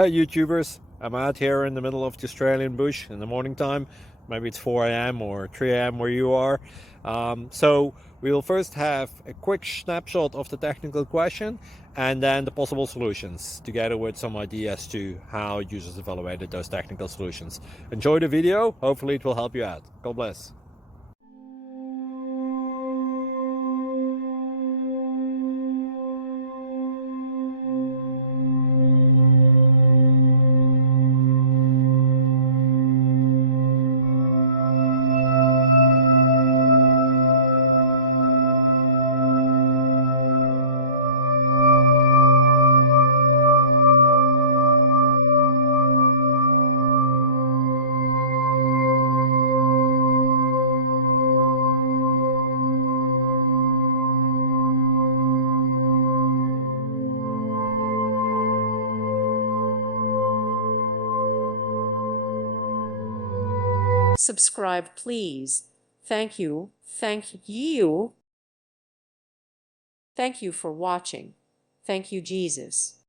Hey YouTubers, I'm out here in the middle of the Australian bush in the morning time. Maybe it's 4 a.m. or 3 a.m. where you are. So we'll first have a quick snapshot of the technical question and then the possible solutions, together with some ideas to how users evaluated those technical solutions. Enjoy the video, hopefully it will help you out. God bless. Subscribe, please. Thank you. Thank you. Thank you for watching. Thank you, Jesus.